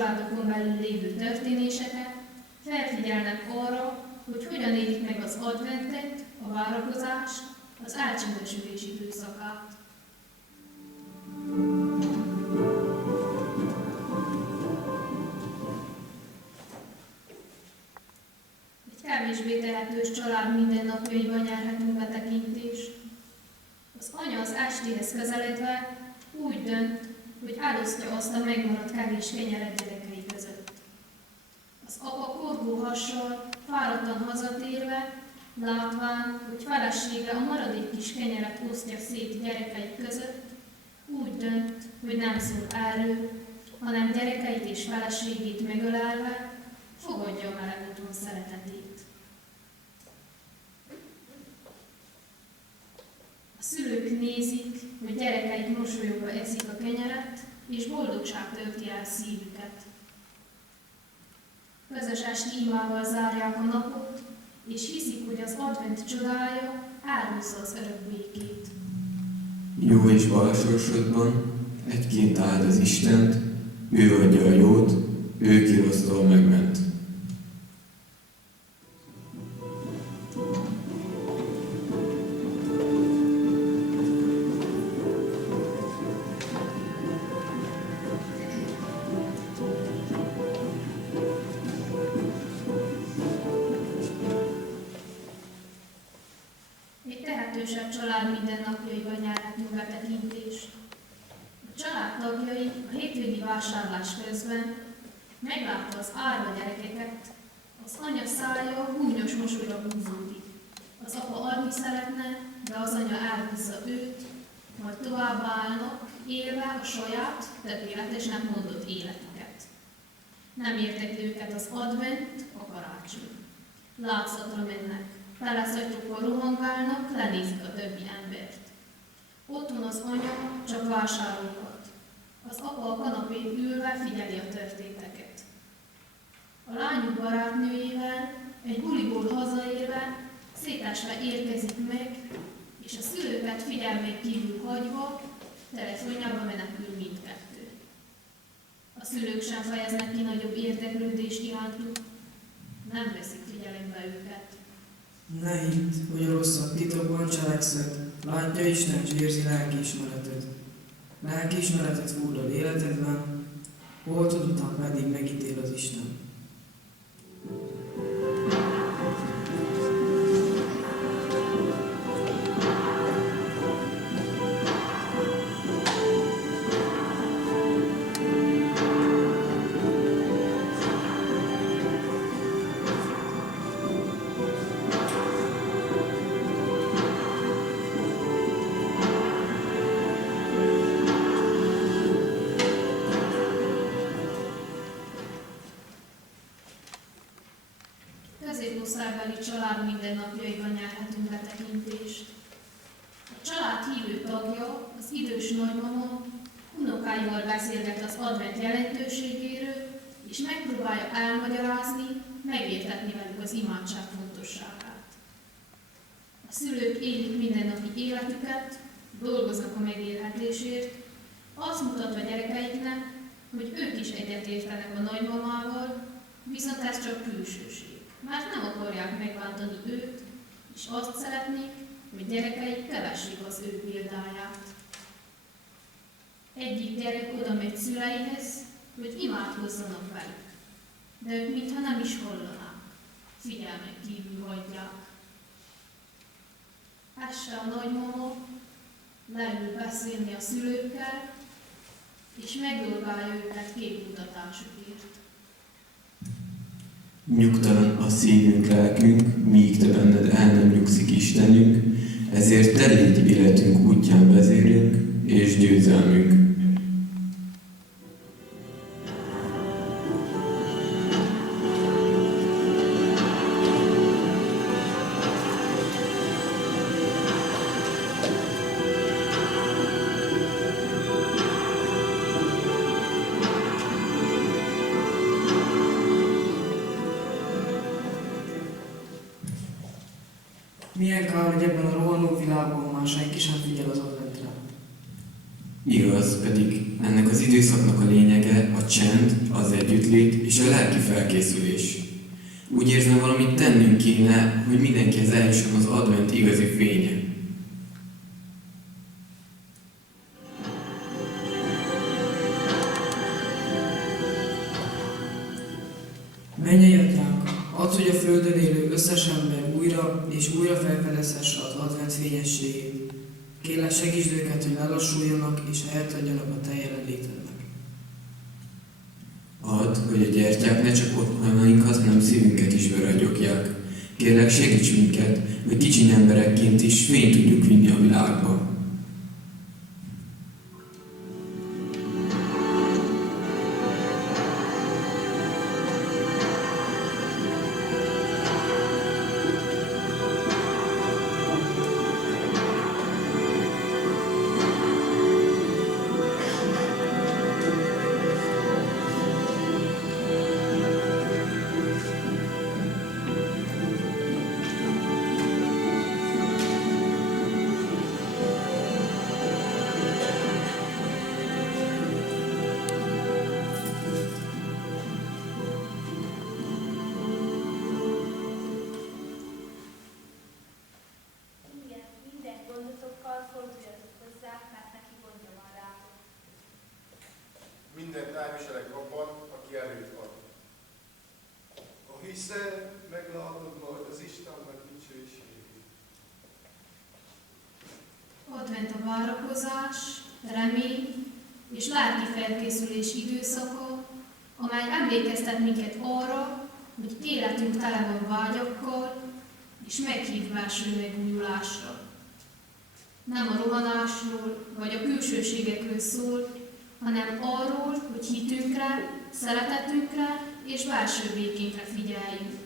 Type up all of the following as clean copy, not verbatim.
családokon belül lévő történéseket, felfigyelnek arra, hogy hogyan élik meg az adventet, a várakozást, az elcsendesülés időszakát. Egy kevésbé tehetős család mindennapjaiban nyerhetünk betekintést. Az anya az estéhez közeledve úgy dönt, hogy elosztja azt a megmaradt kevés kenyeret gyerekei között. Az apa korgó hassal, fáradtan hazatérve, látván, hogy felesége a maradék kis kenyeret osztja szét gyerekei között, úgy dönt, hogy nem szól erről, hanem gyerekeit és feleségét megölelve fogadja a meleg otthon szeretetét. A szülők nézik, hogy gyerekeik mosolyogva eszik a kenyeret, és boldogság tölti el szívüket. Közös esti imával zárják a napot, és hiszik, hogy az advent csodája elhozza az örök békét. Jó és bal sorsodban egyként áld az Istent, ő adja a jót, ő ki rossztól megment. Tehetősebb család mindennapjaiban nyerhetünk betekintést. A család tagjai a hétvégi vásárlás közben, meglátva az árva gyerekeket, az anya szája gúnyos mosolyra húzódik. Az apa adni szeretne, de az anya elhúzza őt, majd tovább állnak, élve a saját, tökéletesnek mondott életüket. Nem értek őket az advent, a karácsony. Látszatra mennek. Feleszattyúkkal rohangálnak, lenézik a többi embert. Otthon az anya csak vásárolhat. Az apa a kanapén ülve figyeli a történteket. A lányuk barátnőjével egy buliból hazaérve szétesve érkezik meg, és a szülőket figyelmén kívül hagyva telefonjába menekül mindkettő. A szülők sem fejeznek ki nagyobb érdeklődést irántuk, nem veszik figyelembe őket. Ne hidd, hogy a rosszat titokban cselekszed, látja Isten és érzi lelkiismereted. Lelkiismeretet fordul életedben, holtod után pedig megítél az Isten. Középosztálybeli család mindennapjaiban nyerhetünk betekintést. A család hívő tagja, az idős nagymama, unokáival beszélget az advent jelentőségéről, és megpróbálja elmagyarázni, megértetni velük az imádság fontosságát. A szülők élik mindennapi életüket, dolgoznak a megélhetésért, azt mutatva gyerekeiknek, hogy ők is egyetértenek a nagymamával, viszont ez csak külsőség. Mert nem akarják megbántani őt, és azt szeretnék, hogy gyerekeik kövessék az ő példáját. Egyik gyerek oda megy szüleihez, hogy imádkozzanak velük, de ők mintha nem is hallanák, figyelmen kívül hagyják. Este a nagymama leül beszélni a szülőkkel, és megdolgálja őket képmutatásukért. Nyugtalan a szívünk, lelkünk, míg te benned el nem nyugszik Istenünk, ezért te légy életünk útján vezérünk és győzelmünk. Milyen kár, hogy ebben a rohanó világban már senki sem figyel az adventre. Igaz, pedig ennek az időszaknak a lényege a csend, az együttlét és a lelki felkészülés. Úgy érzem, valamit tennünk kéne, hogy mindenkihez eljusson az advent igazi fénye. Mennyei atyánk, add, hogy a földön élő összes ember újra és újra felfedezhesse az advent fényességét. Kérlek, segítsd őket, hogy lelassuljanak és helyet adjanak a te jelenlétednek. Add, hogy a gyertyák ne csak otthonainkat, hanem szívünket is beragyogják. Kérlek, segíts minket, hogy kicsiny emberekként is fényt tudjuk vinni a világba. Mindent elviselek abban, aki erőt ad. Ha hiszel, meglátod majd az Istennek dicsőségét. Advent a várakozás, remény és lelki felkészülés időszaka, amely emlékeztet minket arra, hogy életünk tele van vágyakkal, és meghív belső megújulásra. Nem a rohanásról vagy a külsőségekről szól, hanem arról, hogy hitünkre, szeretetünkre és belső békénkre figyeljünk.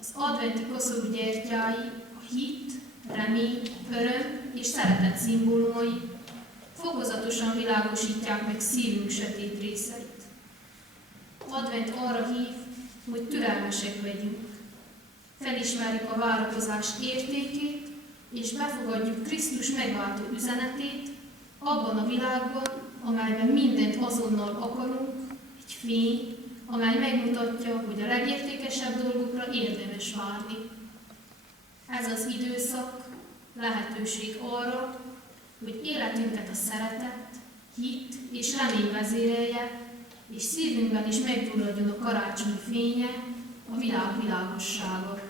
Az adventi koszorú gyertyái a hit, remény, öröm és szeretet szimbólumai fokozatosan világosítják meg szívünk sötét részeit. Advent arra hív, hogy türelmesek legyünk. Felismerjük a várakozás értékét, és befogadjuk Krisztus megváltó üzenetét abban a világban, amelyben mindent azonnal akarunk, egy fény, amely megmutatja, hogy a legértékesebb dolgokra érdemes várni. Ez az időszak lehetőség arra, hogy életünket a szeretet, hit és remény vezérelje, és szívünkben is meggyulladjon a karácsony fénye, a világ világossága.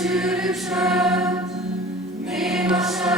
Sűrűsen, némasan.